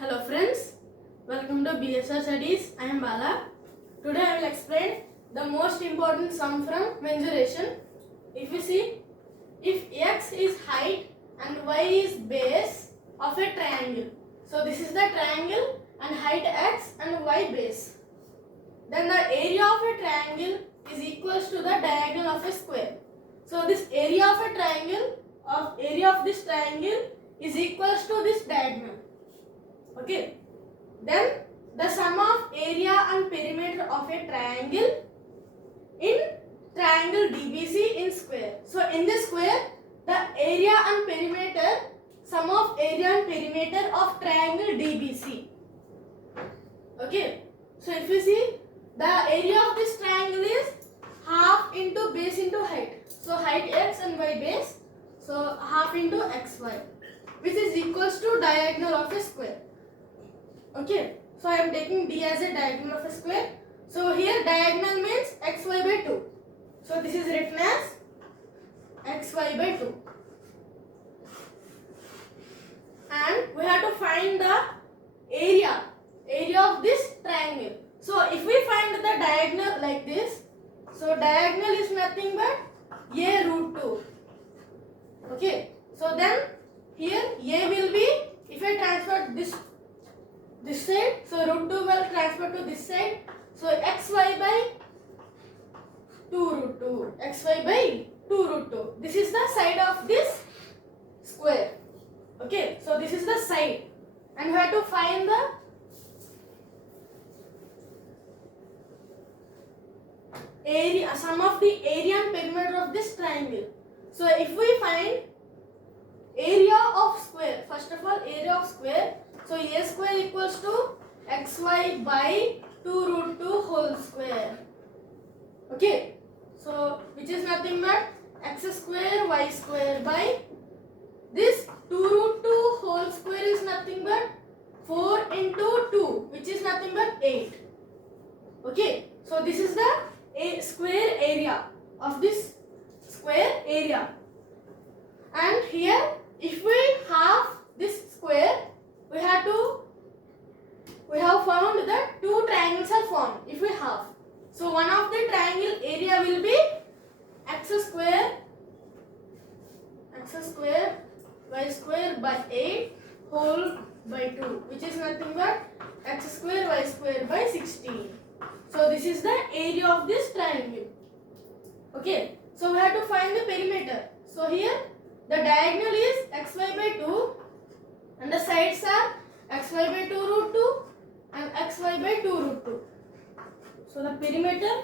Hello friends, welcome to BSR Studies. I am Bala. Today I will explain the most important sum from mensuration. If you see, if x is height and y is base of a triangle. So this is the triangle and height x and y base. Then the area of a triangle is equals to the diagonal of a square. So this area of a triangle is equals to this diagonal. Okay. Then the sum of area and perimeter of a triangle in triangle DBC in square. So in this square, the area and perimeter, sum of area and perimeter of triangle DBC. Okay. So if you see, the area of this triangle is half into base into height. So height x and y base. So half into xy, which is equals to diagonal of a square. Okay, so I am taking D as a diagonal of a square. So here diagonal means xy by 2. So this is written as xy by 2. And we have to find the area of this triangle. So if we find the diagonal like this, so diagonal is nothing but a root 2. Okay, so then here a will be, if I transfer this side, so root 2 will transfer to this side. So xy by 2 root 2. Xy by 2 root 2. This is the side of this square. Okay, so this is the side. And we have to find the area, sum of the area and perimeter of this triangle. So if we find area of square, first of all area of square, so a square equals to xy by 2 root 2 whole square. Okay, so which is nothing but x square y square by this 2 root 2 whole square is nothing but 4 into 2, which is nothing but 8. Okay, so this is the square area of this square area. And here if we half this square, we have found that two triangles are formed if we half. So one of the triangle area will be x square y square by 8 whole by 2, which is nothing but x square y square by 16. So this is the area of this triangle. Okay, so we have to find the perimeter. So here the diagonal is xy by 2 and the sides are xy by 2 root 2 and xy by 2 root 2. So the perimeter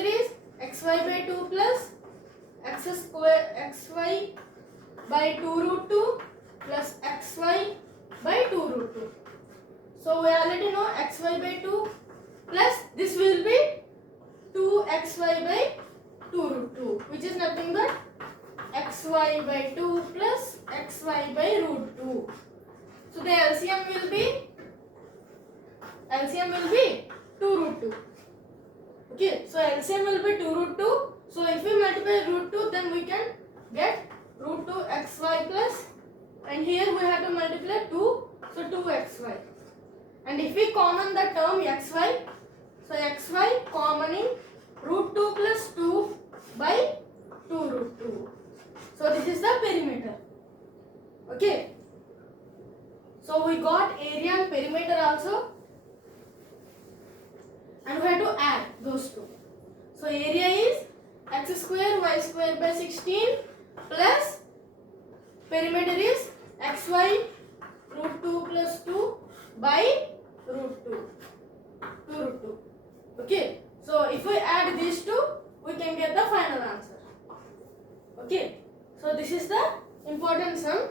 is xy by 2 plus xy by 2 root 2 plus xy by 2 root 2. So we already know xy by 2 plus this will be 2xy by 2 root 2, which is nothing but xy by 2 plus xy by root 2. So the LCM will be 2 root 2. Okay, so LCM will be 2 root 2. So if we multiply root 2, then we can get root 2 xy plus, and here we have to multiply 2, so 2xy. And if we common the term xy, so xy commoning root 2 plus 2 by 2 root 2. So this is the perimeter. Okay. So we got area and perimeter also. And we have to add those two. So area is x square y square by 16 plus perimeter is xy root 2 plus 2 by root 2. 2 root 2. Okay. So if we add these two, we can get the final answer. Okay. So this is the important sum.